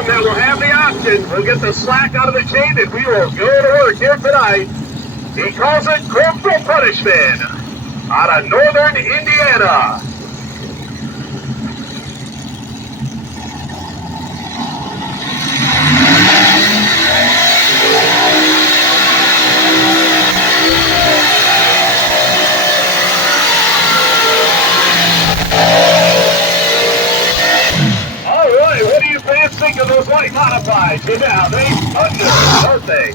one that will have the option. We'll get the slack out of the chain and we will go to work here tonight. He calls it corporal punishment out of northern Indiana. Think of those light modifieds. Yeah, they thunder, don't they?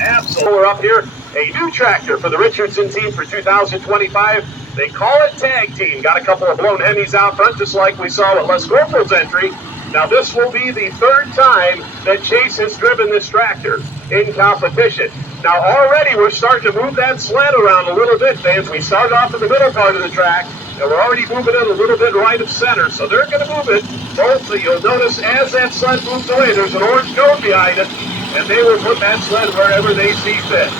Absolutely. We're up here, a new tractor for the Richardson team for 2025. They call it Tag Team. Got a couple of blown Hemis out front, just like we saw with Les Corporal's entry. Now, this will be the third time that Chase has driven this tractor in competition. Now, already we're starting to move that sled around a little bit, fans. We started off in the middle part of the track, and we're already moving it a little bit right of center. So they're going to move it. Both, you'll notice as that sled moves away, there's an orange cone behind it, and they will put that sled wherever they see fit.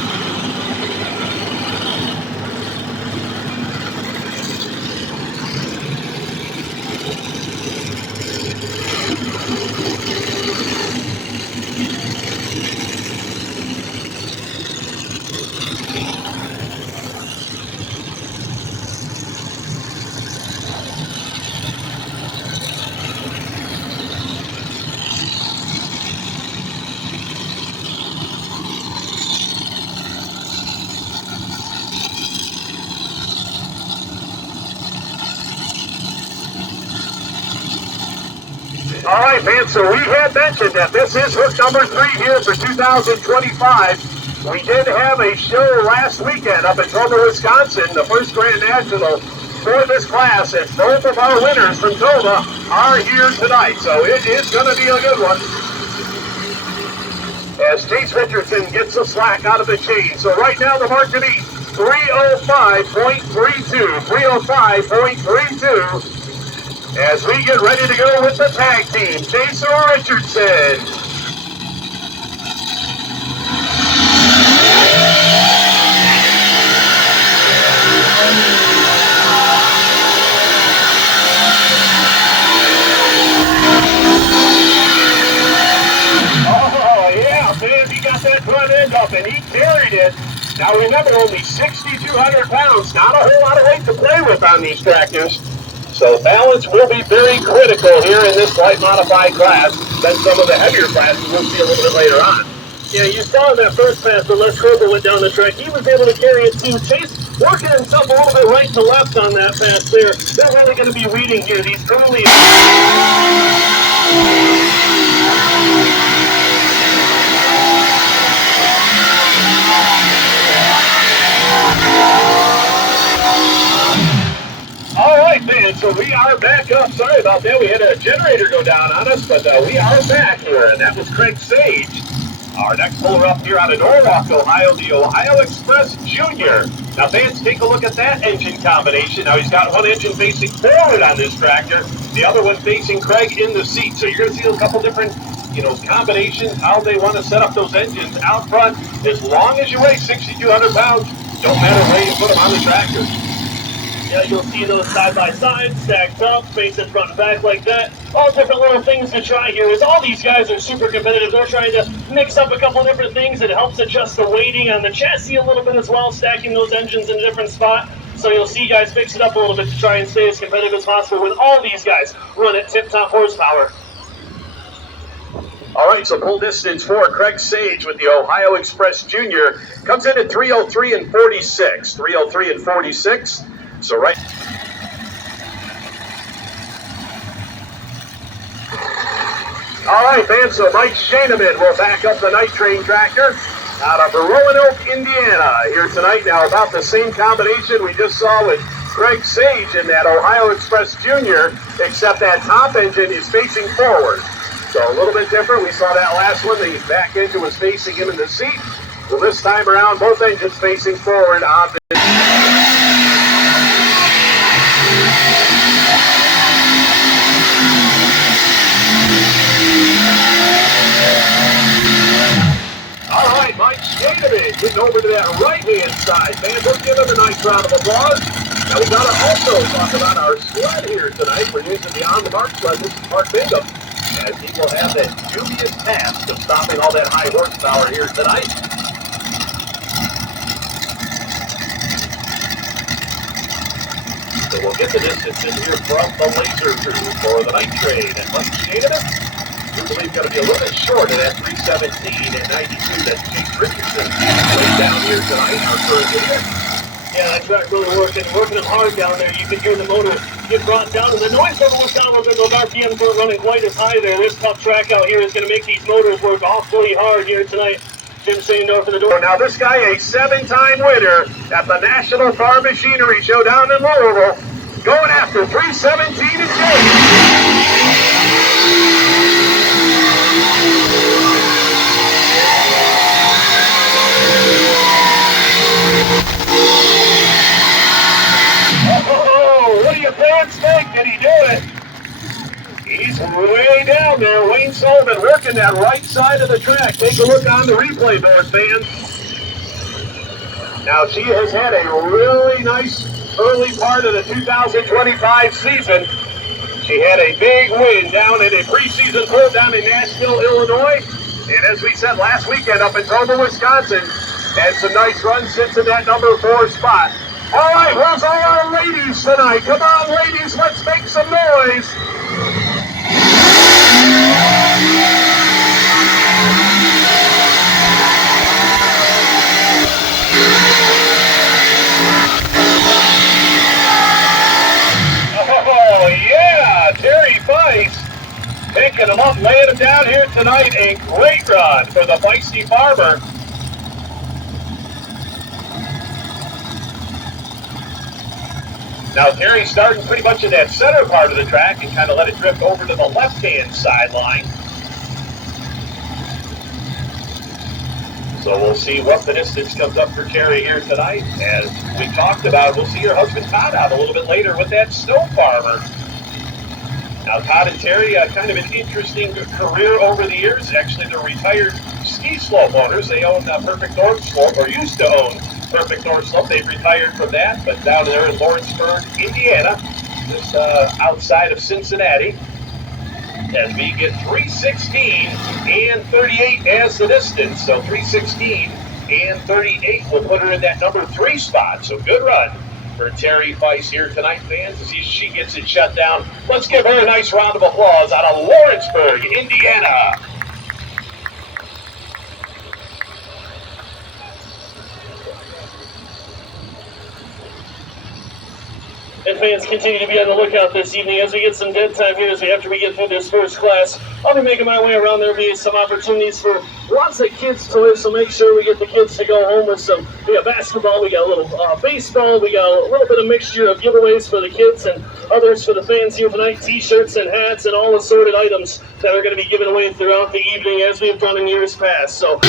All right, man, so we had mentioned that this is hook number 3 here for 2025. We did have a show last weekend up in Dorr, Wisconsin, the first Grand National for this class, and both of our winners from Tova are here tonight, so it is going to be a good one. As Chase Richardson gets the slack out of the chain. So right now the mark to beat, 305.32, 305.32. As we get ready to go with the tag team, Chase or Richardson. Oh, yeah, man, he got that front end up and he carried it. Now remember, only 6,200 pounds, not a whole lot of weight to play with on these tractors. So balance will be very critical here in this light modified class than some of the heavier classes we'll see a little bit later on. Yeah, you saw in that first pass when Les Corporal went down the track, he was able to carry it too. Chase working himself a little bit right to left on that pass there. They're really going to be reading here these early... All right, man, so we are back up. Sorry about that. We had a generator go down on us, but we are back here, and that was Craig Sage. Our next puller up here out of Norwalk, Ohio, the Ohio Express Junior. Now, fans, take a look at that engine combination. Now, he's got one engine facing forward on this tractor, the other one facing Craig in the seat. So you're going to see a couple different, combinations, how they want to set up those engines out front. As long as you weigh 6,200 pounds, don't matter where you put them on the tractor. Yeah, you'll see those side by side, stacked up, facing front and back like that. All different little things to try here is all these guys are super competitive. They're trying to mix up a couple different things. It helps adjust the weighting on the chassis a little bit as well, stacking those engines in a different spot. So you'll see guys fix it up a little bit to try and stay as competitive as possible when all these guys run at tip-top horsepower. All right, so pull distance for Craig Sage with the Ohio Express Junior. Comes in at 303 and 46. 303 and 46. So right. All right, fans, so Mike Shaneman will back up the Night Train tractor out of Roanoke, Indiana, here tonight. Now, about the same combination we just saw with Craig Sage in that Ohio Express Junior, except that top engine is facing forward. So a little bit different. We saw that last one. The back engine was facing him in the seat. Well, this time around, both engines facing forward on the... All right, Mike Shaneman getting over to that right-hand side. Fans, let's give him a nice round of applause. Now, we got to also talk about our sled here tonight. We're using the On the Mark sled. This is Mark Bingham. as he will have that dubious task of stopping all that high horsepower here tonight. So we'll get the distance in here from the laser crew for the night train. And Mike Shanahan, we believe going to be a little bit short of that 317 and 92 that Jake Richardson laid down here tonight, our current leader. Yeah, that track really working them hard down there. You can hear the motor get brought down, and the noise level was down a little bit. Those RPMs weren't running quite as high there. This tough track out here is going to make these motors work awfully hard here tonight. Jim saying no for the door. Now this guy, a 7-time winner at the National Farm Machinery Show down in Louisville, going after 317 and change. What do you fans think? Did he do it? He's way down there. Wayne Sullivan working that right side of the track. Take a look on the replay board, fans. Now, she has had a really nice early part of the 2025 season. She had a big win down in a preseason pull down in Nashville, Illinois. And as we said last weekend up in Dorr, Wisconsin, had some nice runs since in that number 4 spot. All right, where's all our ladies tonight? Come on, ladies, let's make some noise. Oh, yeah, Terry Feist picking them up, laying them down here tonight. A great run for the feisty farmer. Now, Terry's starting pretty much in that center part of the track and kind of let it drift over to the left-hand sideline. So we'll see what the distance comes up for Terry here tonight. As we talked about, we'll see her husband Todd out a little bit later with that snow farmer. Now, Todd and Terry, kind of an interesting career over the years. Actually, they're retired ski slope owners. They own Perfect North Slope, or used to own Perfect North Slope. They've retired from that, but down there in Lawrenceburg, Indiana, just outside of Cincinnati. As we get 316 and 38 as the distance. So 316 and 38 will put her in that number 3 spot. So good run for Terry Feist here tonight, fans, as she gets it shut down. Let's give her a nice round of applause out of Lawrenceburg, Indiana. And fans continue to be on the lookout this evening as we get some dead time here after we get through this first class. I'll be making my way around. There'll be some opportunities for lots of kids' toys, so make sure we get the kids to go home with some. We got basketball, we got a little baseball, we got a little bit of mixture of giveaways for the kids and others for the fans here tonight, t-shirts and hats and all assorted items that are going to be given away throughout the evening as we've done in years past. So.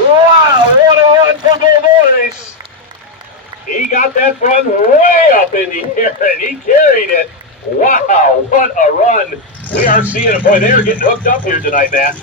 Wow, what a run for Dorr! He got that run way up in the air, and he carried it. Wow, what a run. We are seeing it. Boy, they are getting hooked up here tonight, Matt.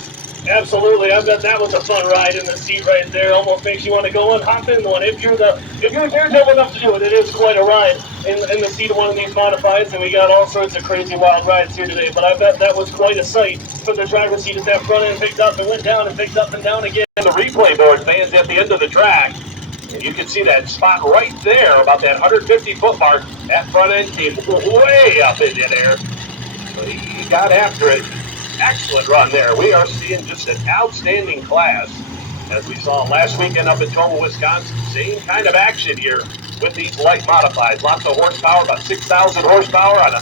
Absolutely. I bet that was a fun ride in the seat right there. Almost makes you want to go and hop in one. If you're daredevil enough to do it, it is quite a ride in the seat of one of these modifieds, and we got all sorts of crazy wild rides here today. But I bet that was quite a sight for the driver's seat as that front end picked up and went down and picked up and down again. And the replay board fans at the end of the track. And you can see that spot right there, about that 150-foot mark. That front end came way up in the air. So he got after it. Excellent run there. We are seeing just an outstanding class. As we saw last weekend up in Toma, Wisconsin. Same kind of action here with these light modifieds. Lots of horsepower, about 6,000 horsepower on a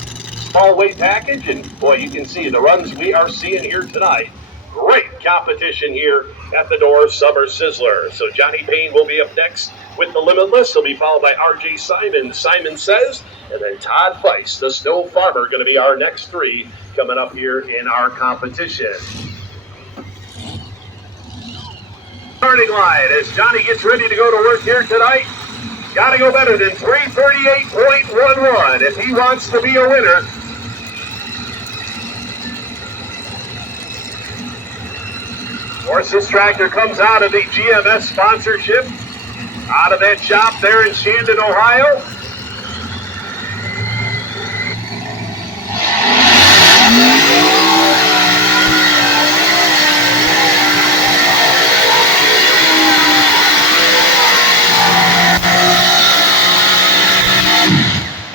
small weight package. And boy, you can see the runs we are seeing here tonight. Great competition here at the Dorr Summer Sizzler. So Johnny Payne will be up next with the Limitless. He'll be followed by R.J. Simon, Simon Says, and then Todd Feist, the Snow Farmer, going to be our next 3 coming up here in our competition. Starting line as Johnny gets ready to go to work here tonight. Got to go better than 338.11 if he wants to be a winner. course, this tractor comes out of the GMS sponsorship, out of that shop there in Shandon, Ohio.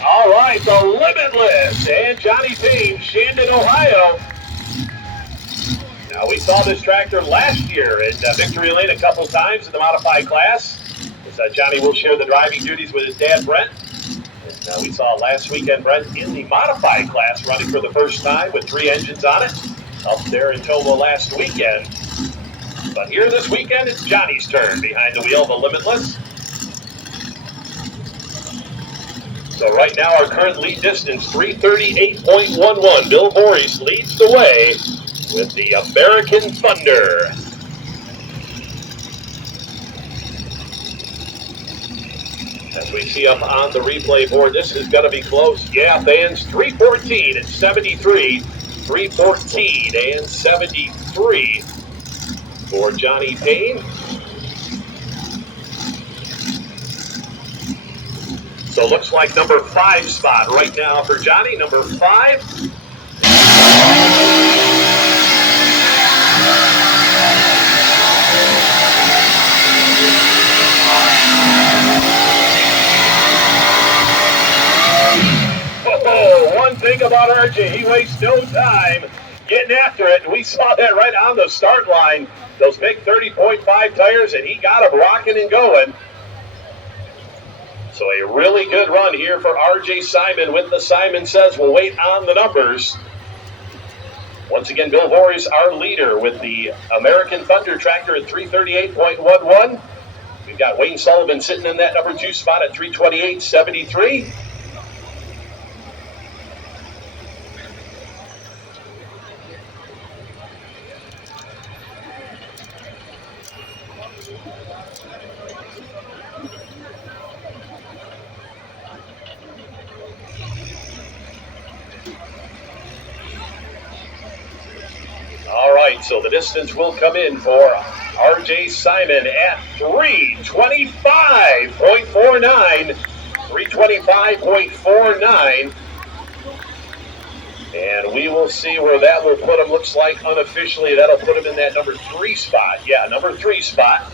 All right, the Limitless and Johnny Payne, Shandon, Ohio. Now, we saw this tractor last year in Victory Lane a couple times in the modified class. Johnny will share the driving duties with his dad, Brent. And we saw last weekend Brent in the modified class running for the first time with 3 engines on it. Up there in Tomo last weekend. But here this weekend, it's Johnny's turn behind the wheel of the Limitless. So right now, our current lead distance, 338.11. Bill Voorhees leads the way with the American Thunder. As we see up on the replay board, this is going to be close. Yeah, fans, 314 and 73. 314 and 73 for Johnny Payne. So looks like number 5 spot right now for Johnny. Number 5. Oh, one thing about RJ, he wastes no time getting after it. And we saw that right on the start line. Those big 30.5 tires, and he got them rocking and going. So a really good run here for RJ Simon with the Simon Says. We'll wait on the numbers. Once again, Bill Voorhees, our leader with the American Thunder tractor at 338.11. We've got Wayne Sullivan sitting in that number 2 spot at 328.73. All right, so the distance will come in for RJ Simon at 325.49. 325.49. And we will see where that will put him. Looks like unofficially that'll put him in that number 3 spot. Yeah, number 3 spot.